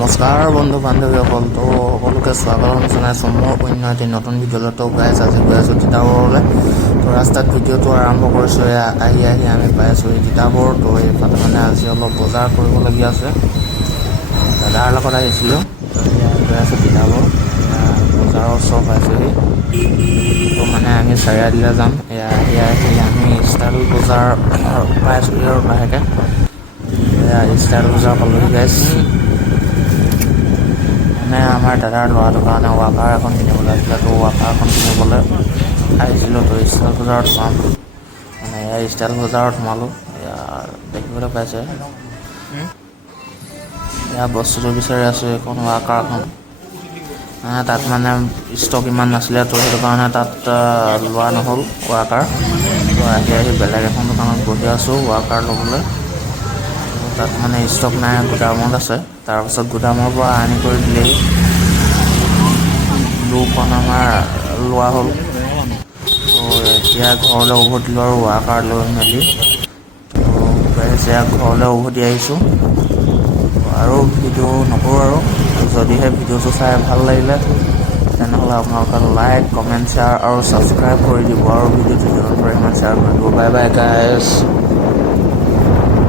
নমস্কাৰ বন্ধু বান্ধৱীসকল তো সকলোকে স্বাগতম জনাইছোঁ মোৰ অন্য এটি নতুন ভিডিঅ'লৈ। তো গাইজ আজি গৈ আছোঁ তিতাবৰলৈ। তো ৰাস্তাত ভিডিঅ'টো আৰম্ভ কৰিছোঁ। আহি আমি পাই আছোঁ এই তিতাবৰ। তো এইফালে মানে আজি অলপ বজাৰ কৰিবলগীয়া আছে, দাদাৰ লগত আহিছিলোঁ। তো গৈ আছোঁ তিতাবৰ, বজাৰৰ ওচৰ পাইছোঁহি। তো মানে আমি চাৰিআলিলৈ যাম। আহি আমি ষ্টাইল বজাৰ পাইছোঁহি আৰু লাহেকৈ। ষ্টাইল বজাৰ পালোহি গাইজ। মানে আমাৰ দাদাৰ ল'ৰাটোৰ কাৰণে ৱাকাৰ এখন কিনিবলৈ আছিলে। তো ৱাকাৰ এখন কিনিবলৈ আহিছিলোঁ। তো ষ্টাইল বজাৰত পাম মানে ষ্টাইল বজাৰত সোমালোঁ। দেখিবলৈ পাইছে বস্তুটো বিচাৰি আছোঁ, এইখন ৱাকাৰখন। তাত মানে ষ্টক ইমান নাছিলে, তো সেইটো কাৰণে তাত লোৱা নহ'ল ৱাকাৰ। তো আহি বেলেগ এখন দোকানত বহি আছোঁ ৱাকাৰ ল'বলৈ। তাত মানে ষ্টক নাই, গুদামত আছে। তাৰপাছত গুদামৰ পৰা আনি কৰি দিলেহি। ব্লুখন আমাৰ লোৱা হ'ল। তো এতিয়া ঘৰলৈ উভতিলোঁ আৰু ৱাকাৰ লৈ মেলি। তো এতিয়া ঘৰলৈ উভতি আহিছোঁ। আৰু ভিডিঅ' নকৰোঁ আৰু যদিহে ভিডিঅ'টো চাই ভাল লাগিলে তেনেহ'লে আপোনালোকে লাইক, কমেণ্ট, শ্বেয়াৰ আৰু ছাবস্ক্ৰাইব কৰি দিব আৰু ভিডিঅ'টো যিমান পাৰে সিমান শ্বেয়াৰ কৰি দিব। Bye bye guys.